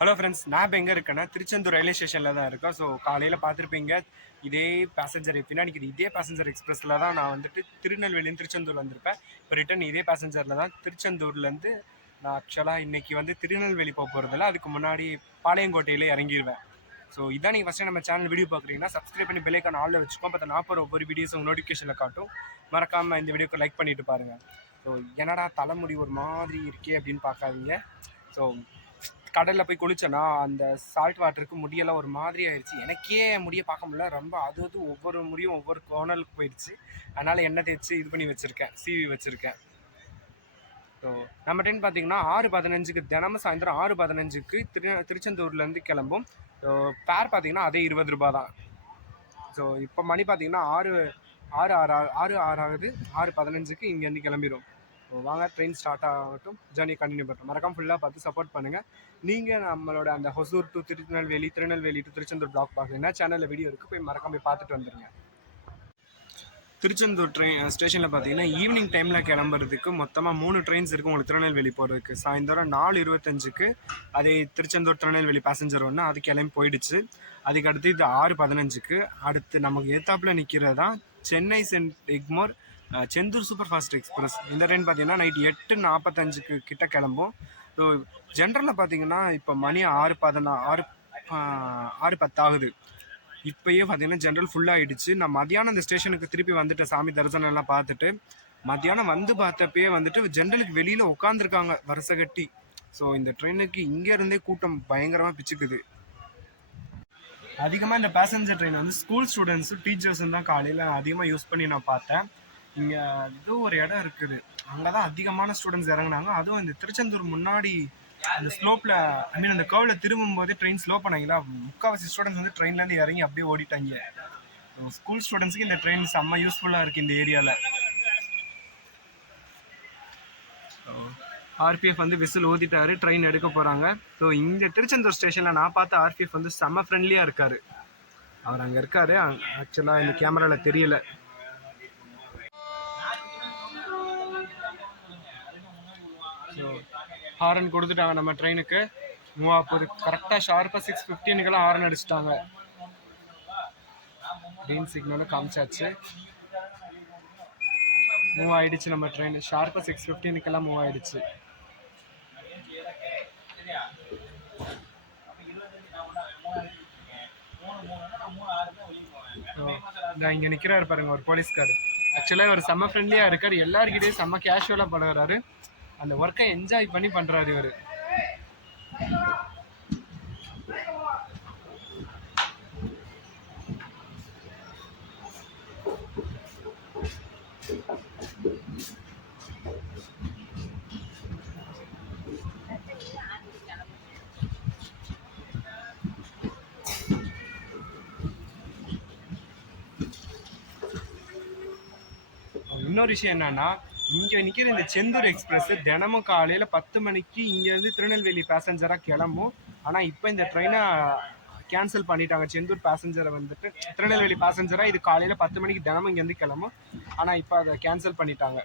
Hello friends, நான் இப்போ எங்கே இருக்கேன்னா திருச்செந்தூர் ரயில்வே ஸ்டேஷனில் தான் இருக்கேன். ஸோ காலையில் பார்த்துருப்பீங்க, இதே பேசஞ்சர் பின்னாடி இதே பேசஞ்சர் எக்ஸ்பிரஸில் தான் நான் வந்துட்டு திருநெல்வேலின்னு திருச்செந்தூர் வந்திருப்பேன். இப்போ ரிட்டன் இதே பேசஞ்சரில் தான் திருச்செந்தூர்லேருந்து நான் ஆக்சுவலாக இன்றைக்கி வந்து திருநெல்வேலி போக போகிறதில்ல, அதுக்கு முன்னாடி பாளையங்கோட்டையில் இறங்கிடுவேன். ஸோ இதான் நீங்கள் ஃபஸ்ட்டு நம்ம சேனல் வீடியோ பார்க்குறீங்கன்னா சப்ஸ்கிரைப் பண்ணி பெல்லைக்கான ஆளில் வச்சுக்கோம். அப்போ நான் போகிற ஒவ்வொரு வீடியோஸ் உங்கள் நோட்டிஃபிகேஷனில் காட்டும். மறக்காமல் இந்த வீடியோக்கு லைக் பண்ணிவிட்டு பாருங்கள். ஸோ என்னடா தலைமுடி ஒரு மாதிரி இருக்கே அப்படின்னு பார்க்காதீங்க. ஸோ கடலில் போய் குளிச்சேன்னா அந்த சால்ட் வாட்டருக்கு முடியெல்லாம் ஒரு மாதிரி ஆயிடுச்சு. எனக்கே முடியை பார்க்க முடியல. ரொம்ப அது ஒவ்வொரு முடியும் ஒவ்வொரு கோணலுக்கு போயிடுச்சு. அதனால் எண்ணெய் தேய்ச்சி இது பண்ணி வச்சுருக்கேன், சீவி வச்சுருக்கேன். ஸோ நம்ம ட்ரெயின் பார்த்தீங்கன்னா 6:15க்கு தினமும் சாயந்தரம் 6:15க்கு திருச்செந்தூர்லேருந்து கிளம்பும். ஸோ ஃபேர் பார்த்தீங்கன்னா அதே 20 ரூபா தான். ஸோ இப்போ மணி பார்த்தீங்கன்னா 6 ஆகுது. 6:15க்கு இங்கேருந்து கிளம்பிடும். ஸோ வாங்க ட்ரெயின் ஸ்டார்ட் ஆகட்டும், ஜேர்னி கண்டினியூ பண்ணுறோம். மறக்காம ஃபுல்லாக பார்த்து சப்போர்ட் பண்ணுங்கள். நீங்கள் நம்மளோட அந்த Hosur to Tirunelveli to Tiruchendur blog பார்க்கலன்னா சேனலில் வீடியோ இருக்குது, போய் மறக்காம போய் பார்த்துட்டு வந்துடுங்க. திருச்செந்தூர் ஸ்டேஷனில் பார்த்தீங்கன்னா ஈவினிங் டைமில் கிளம்புறதுக்கு மொத்தமாக 3 ட்ரெயின்ஸ் இருக்குது உங்களுக்கு திருநெல்வேலி போகிறதுக்கு. சாயந்தரம் 4:25க்கு அதே திருச்செந்தூர் திருநெல்வேலி பேசஞ்சர் ஒன்று அது கிளம்பி போயிடுச்சு. அதுக்கு அடுத்து இது 6:15க்கு. அடுத்து நமக்கு ஏத்தாப்பில் நிற்கிறது தான் Chennai Egmore Sendur super fast express. இந்த ட்ரெயின் பார்த்தீங்கன்னா நைட் 8:45க்கு கிட்ட கிளம்பும். ஸோ ஜென்ரலில் பார்த்தீங்கன்னா இப்போ மணி 6:10 ஆகுது. இப்போயே பார்த்தீங்கன்னா ஜென்ரல் ஃபுல்லாகிடுச்சு. நான் மத்தியானம் இந்த ஸ்டேஷனுக்கு திருப்பி வந்துட்டேன், சாமி தரிசனம் எல்லாம் பார்த்துட்டு. மத்தியானம் வந்து பார்த்தப்பயே வந்துட்டு ஜென்ரலுக்கு வெளியில் உட்காந்துருக்காங்க வரிசை கட்டி. ஸோ இந்த ட்ரெயினுக்கு இங்கேருந்தே கூட்டம் பயங்கரமாக பிச்சுக்குது. அதிகமாக இந்த பேசஞ்சர் ட்ரெயின் வந்து ஸ்கூல் ஸ்டூடெண்ட்ஸும் டீச்சர்ஸும் தான் காலையில் அதிகமாக யூஸ் பண்ணி நான் பார்த்தேன். இங்கே இது ஒரு இடம் இருக்குது, அங்கே தான் அதிகமான ஸ்டூடெண்ட்ஸ் இறங்குனாங்க. அதுவும் இந்த திருச்செந்தூர் முன்னாடி அந்த ஸ்லோப்பில் அந்த கர்வில் திரும்பும் போது ட்ரெயின் ஸ்லோ பண்ணாங்களா, முக்கால்வாசி ஸ்டூடெண்ட்ஸ் வந்து ட்ரெயின்லேருந்து இறங்கி அப்படியே ஓடிட்டாங்க. ஸ்கூல் ஸ்டூடெண்ட்ஸுக்கு இந்த ட்ரெயின் செம்ம யூஸ்ஃபுல்லாக இருக்குது இந்த ஏரியாவில். ஆர்பிஎஃப் வந்து விசில் ஊதிட்டாரு, ட்ரெயின் எடுக்க போகிறாங்க. ஸோ இந்த திருச்செந்தூர் ஸ்டேஷனில் நான் பார்த்த ஆர்பிஎஃப் வந்து செம்ம ஃப்ரெண்ட்லியாக இருக்கார். அவர் அங்கே இருக்கார், ஆக்சுவலாக இந்த கேமராவில் தெரியல. ஸோ ஹாரன் கொடுத்துட்டாங்க நம்ம ட்ரெயினுக்கு. மூவ் ஆகுது கரெக்டாக ஷார்ப்பாக 6:15க்கெல்லாம் ஹாரன் அடிச்சிட்டாங்க. க்ரீன் சிக்னலும் காமிச்சாச்சு. மூவ் ஆகிடுச்சு நம்ம ட்ரெயின். ஷார்ப்பாக 6:15க்கெல்லாம் மூவ் ஆகிடுச்சு. இங்கே நிற்கிறாரு பாருங்க ஒரு போலீஸ்கார். ஆக்சுவலாக இவர் செம்ம ஃப்ரெண்ட்லியாக இருக்கார், எல்லாருக்கிட்டையும் செம்ம கேஷுவலாக பழகிறாரு. அந்த ஒர்க்கை என்ஜாய் பண்ணி பண்ணுறாரு இவர். இன்னொரு விஷயம் என்னன்னா, இங்கே நிற்கிற இந்த செந்தூர் எக்ஸ்பிரஸ் தினமும் காலையில் 10 மணிக்கு இங்கேருந்து திருநெல்வேலி பேசஞ்சராக கிளம்பும். ஆனால் இப்போ இந்த ட்ரெயினை கேன்சல் பண்ணிட்டாங்க. செந்தூர் பேசஞ்சரை வந்துட்டு திருநெல்வேலி பேசஞ்சராக இது காலையில் 10 மணிக்கு தினமும் இங்கேருந்து கிளம்பும். ஆனால் இப்போ அதை கேன்சல் பண்ணிட்டாங்க.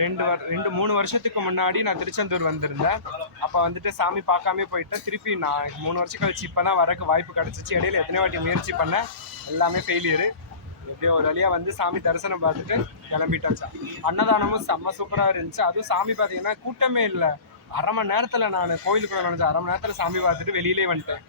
ரெண்டு 3 வருஷத்துக்கு முன்னாடி நான் திருச்செந்தூர் வந்திருந்தேன். அப்போ வந்துட்டு சாமி பார்க்காம போயிட்டேன். திருப்பி நான் 3 வருஷம் கழிச்சு இப்போ தான் வரக்கு வாய்ப்பு கிடச்சிச்சு. இடையில எத்தனை வாட்டி முயற்சி பண்ணேன், எல்லாமே ஃபெயிலியரு. எப்படியோ ஒரு வழியாக வந்து சாமி தரிசனம் பார்த்துட்டு கிளம்பிட்டாச்சா. அன்னதானமும் செம்ம சூப்பராக இருந்துச்சு. அதுவும் சாமி பார்த்தீங்கன்னா கூட்டமே இல்லை. 1/2 மணி நேரத்தில் நான் கோயிலுக்குள்ள நுழைஞ்சேன். 1/2 மணி நேரத்தில் சாமி பார்த்துட்டு வெளியிலே வந்துட்டேன்.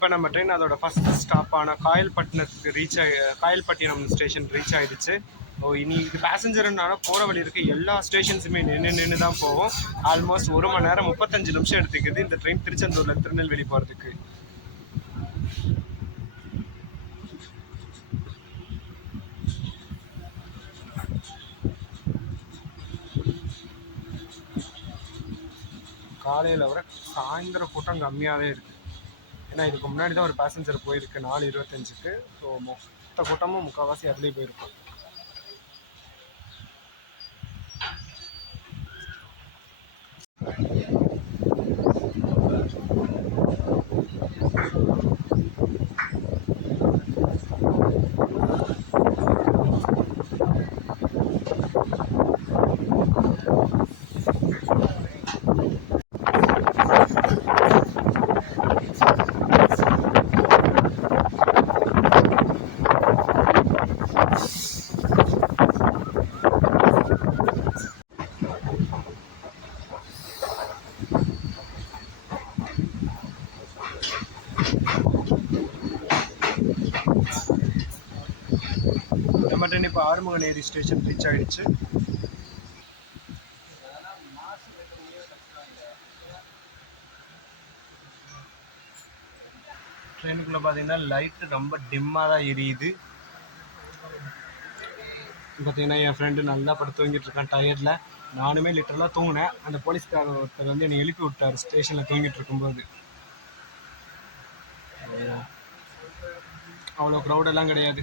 இப்போ நம்ம ட்ரெயின் அதோட ஃபர்ஸ்ட் ஸ்டாப்பான காயல்பட்டினம் ஸ்டேஷன் ரீச் ஆகிடுச்சு. இனி இது பேசஞ்சர்னால போகிற வழி இருக்க எல்லா ஸ்டேஷன்ஸுமே நின்று தான் போகும். ஆல்மோஸ்ட் 1 மணி நேரம் 35 நிமிஷம் எடுத்துக்குது இந்த ட்ரெயின் திருச்செந்தூர்லேருந்து திருநெல்வேலி போகிறதுக்கு. காலையில் வர சாயந்தரம் கூட்டம் கம்மியாகவே இருக்குது. ஏன்னா இதுக்கு முன்னாடி தான் ஒரு பேசஞ்சர் போயிருக்கு 4:25க்கு. ஸோ மொத்த கூட்டமும் முக்கால்வாசி அதுலேயே போயிருக்கும். நம்ம ட்ரெயின் இப்போ ஆறுமுகநேரி ஸ்டேஷன் ரீச் ஆகிடுச்சு. ட்ரெயினுக்குள்ளே பார்த்தீங்கன்னா லைட்டு ரொம்ப டிம்மாக தான் எரியுது. பார்த்தீங்கன்னா என் ஃப்ரெண்டு நல்லா படுத்து தூங்கிட்டு இருக்கான் டயர்டில். நானுமே லிட்டரலாக தூங்கினேன். அந்த போலீஸ்காரர் ஒருத்தர் வந்து என்னை எழுப்பி விட்டார் ஸ்டேஷனில் தூங்கிட்டு இருக்கும்போது. அவ்வளோ க்ரௌடெல்லாம் கிடையாது.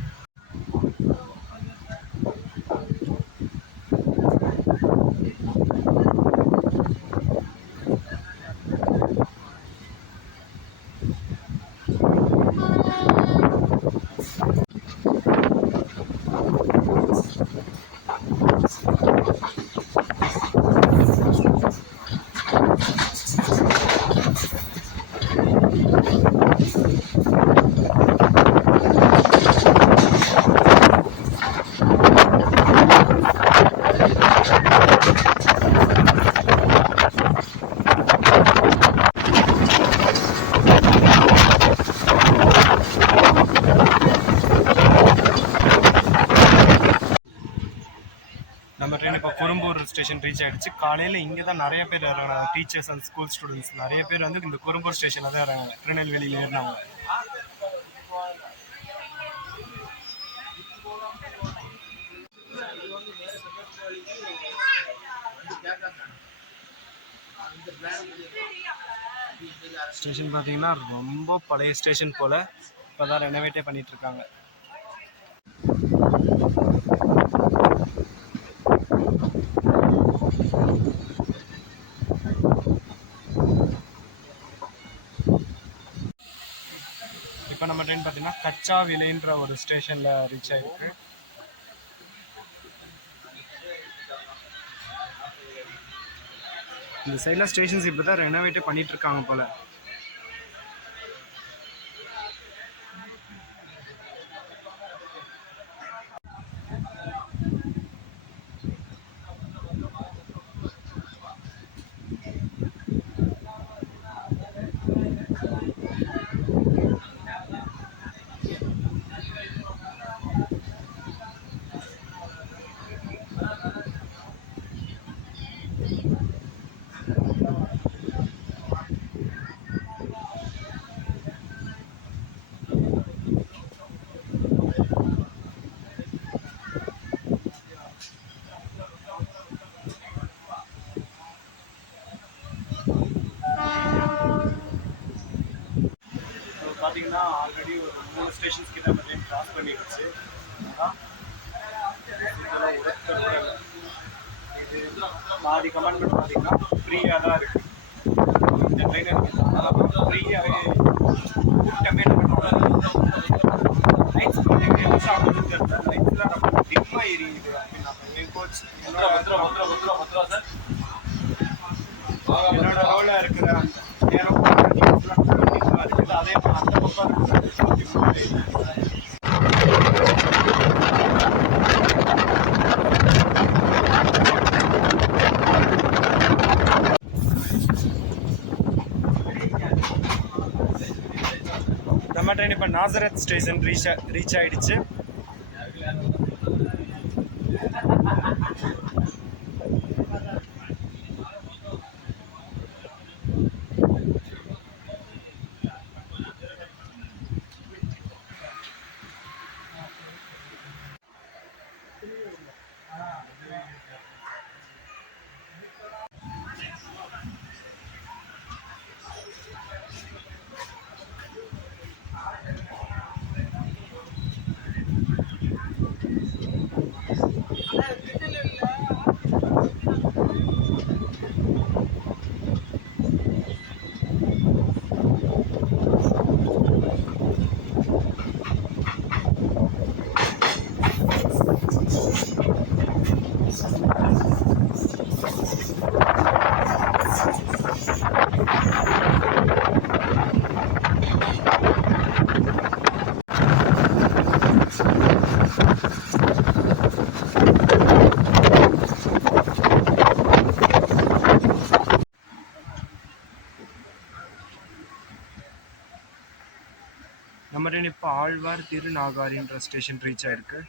நம்ம ட்ரெயின் இப்போ குரும்பூர் ஸ்டேஷன் ரீச் ஆகிடுச்சு. காலையில் இங்கே தான் நிறைய பேர் இறங்கினாங்க. டீச்சர்ஸ் அண்ட் ஸ்கூல் ஸ்டூடெண்ட்ஸ் நிறைய பேர் வந்து இந்த குரும்பூர் ஸ்டேஷனில் தான் இறங்கினாங்க. திருநெல்வேலியில் ஏறினாங்க. ஸ்டேஷன் பார்த்தீங்கன்னா ரொம்ப பழைய ஸ்டேஷன் போல். இப்போ தான் ரெனோவேட்டே பண்ணிகிட்ருக்காங்க. இப்போ நம்ம ட்ரெயின் பார்த்தீங்கன்னா கச்சா விலைன்ற ஒரு ஸ்டேஷனில் ரீச் ஆகிருக்கு. இந்த சைடில் ஸ்டேஷன்ஸ் இப்போ தான் ரெனோவேட்டே பண்ணிகிட்ருக்காங்க போல். பார்த்தீங்கன்னா ஆல்ரெடி ஒரு 3 ஸ்டேஷன்ஸ் கிட்ட ட்ரெயின் கிராஸ் பண்ணிடுச்சு. இது பாதி கமெண்ட்மெண்ட் பார்த்தீங்கன்னா ஃப்ரீயாக தான் இருக்குது. இந்த ட்ரெயின் எனக்கு ஃப்ரீயாகவே கூட்டமே லைட்ஸ் பார்த்தீங்கன்னா சாப்பிட்டு லைட்ஸ்லாம் ரொம்ப டிம்மாக எரியுது. என் கோச் என்னோட ரோலில் இருக்கிற அந்த நேரம் இருக்குது. அதே அந்த பக்கம் நம்ம நாசரத் ஸ்டேஷன் ரீச் ஆயிடுச்சு. நம்ம இப்போ ஆழ்வார் திருநாகாரின்ற ஸ்டேஷன் ரீச் ஆயிருக்கு.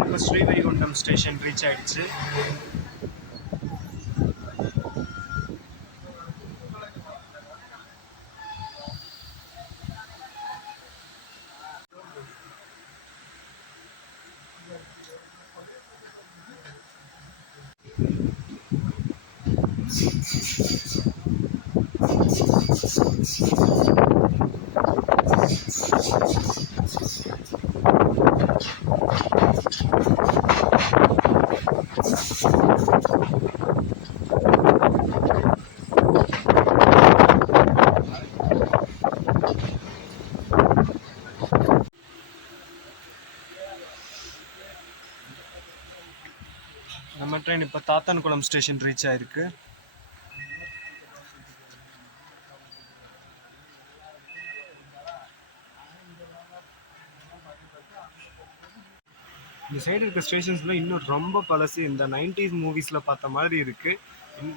நம்ம ஸ்ரீவைகுண்டம் ஸ்டேஷன் ரீச் ஆயிடுச்சு. நம்ம ட்ரெயின் இப்போ தாத்தான்குளம் ஸ்டேஷன் ரீச் ஆயிருக்கு. இந்த சைடு இருக்க ஸ்டேஷன்ஸ்ல இன்னும் ரொம்ப பழசு. இந்த 90s மூவிஸ்ல பார்த்த மாதிரி இருக்கு.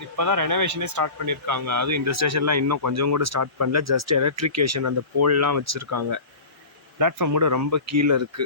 இப்போதான் ரெனோவேஷனே ஸ்டார்ட் பண்ணியிருக்காங்க. அதுவும் இந்த ஸ்டேஷன்லாம் இன்னும் கொஞ்சம் கூட ஸ்டார்ட் பண்ணல. ஜஸ்ட் எலக்ட்ரிகேஷன் அந்த போல்லாம் வச்சிருக்காங்க. பிளாட்ஃபார்ம் கூட ரொம்ப கீழே இருக்கு.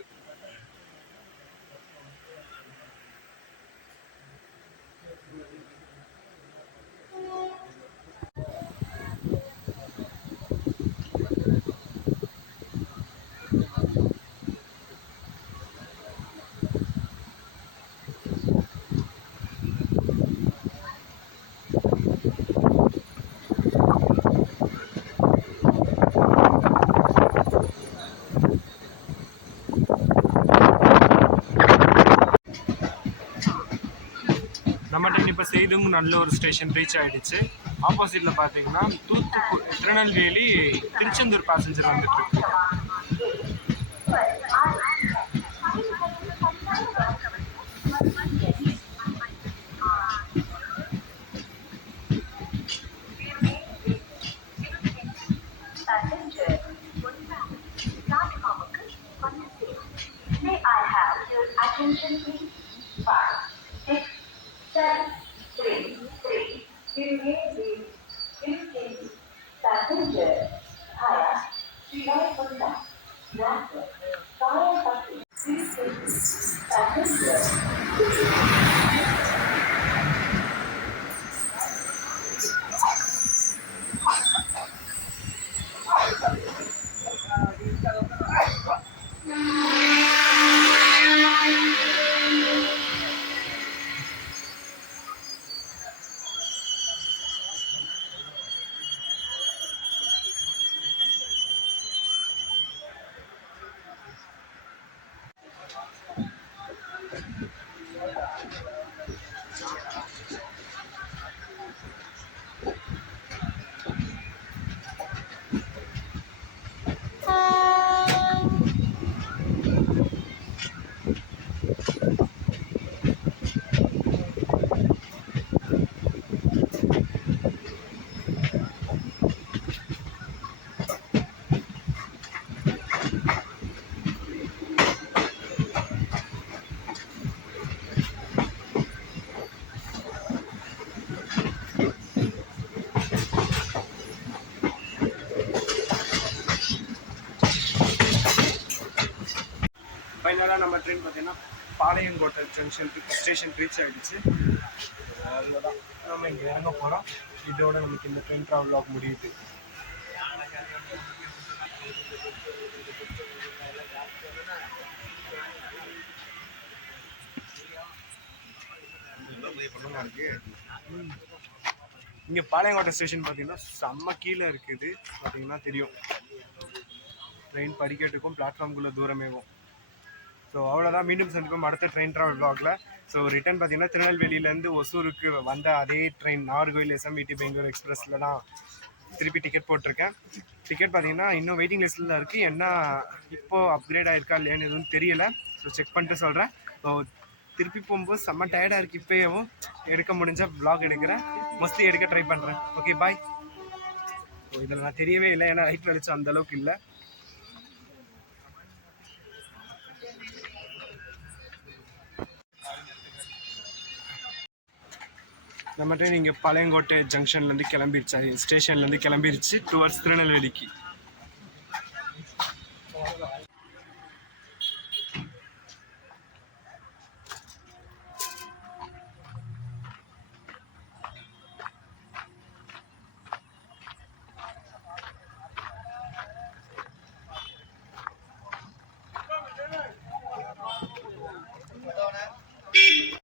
நம்ம ட்ரெயின் இப்போ சேலம் நல்ல ஒரு ஸ்டேஷன் ரீச் ஆயிடுச்சு. ஆப்போசிட்ல பார்த்தீங்கன்னா திருநெல்வேலி திருச்செந்தூர் பேசஞ்சர் வந்துட்டு இருக்கு. நம்ம ட்ரெயின் பார்த்தீங்கன்னா பாளையங்கோட்டை ஜங்ஷனுக்கு ஸ்டேஷன் ரீச் ஆகிடுச்சு. அவ்வளோதான், நம்ம இங்கே இறங்க போகிறோம். இதோட நமக்கு இந்த ட்ரெயின் ட்ராவல் ஆக முடியுது. இங்கே பாளையங்கோட்டை ஸ்டேஷன் பார்த்தீங்கன்னா செம்ம கீழே இருக்குது. பார்த்தீங்கன்னா தெரியும் ட்ரெயின் படிக்கட்டுக்கும் பிளாட்ஃபார்முக்குள்ள தூரமேவும். ஸோ அவ்வளோதான், மீண்டும் சந்திப்போம் அடுத்த ட்ரெயின் ட்ராவல் வ்ளாகில். ஸோ ரிட்டர்ன் பார்த்தீங்கன்னா திருநெல்வேலியிலேருந்து ஒசூருக்கு வந்த அதே ட்ரெயின் நாகர்கோவில் எஸ்எம்இடி பெங்களூர் எக்ஸ்பிரஸில் தான் திருப்பி டிக்கெட் போட்டிருக்கேன். டிக்கெட் பார்த்தீங்கன்னா இன்னும் வெயிட்டிங் லிஸ்ட்டில் தான் இருக்குது. என்ன இப்போது அப்கிரேட் ஆகிருக்கா இல்லையான்னு எதுவும் தெரியலை. ஸோ செக் பண்ணிட்டு சொல்கிறேன். ஸோ திருப்பி போகும்போது செம்ம டயர்டாக இருக்குது. இப்போயும் எடுக்க முடிஞ்சால் வ்ளாக் எடுக்கிறேன், மோஸ்ட்லி எடுக்க ட்ரை பண்ணுறேன். Okay bye. ஸோ இதில் நான் தெரியவே இல்லை, ஏன்னா ரைட் வெளிச்சம் அந்தளவுக்கு இல்லை. நம்ம ட்ரெயின் இங்கே பாளையங்கோட்டை ஜங்ஷன்லேருந்து கிளம்பிடுச்சு, ஸ்டேஷன்லேருந்து கிளம்பிடுச்சு டுவர்ட்ஸ் திருநெல்வேலிக்கு.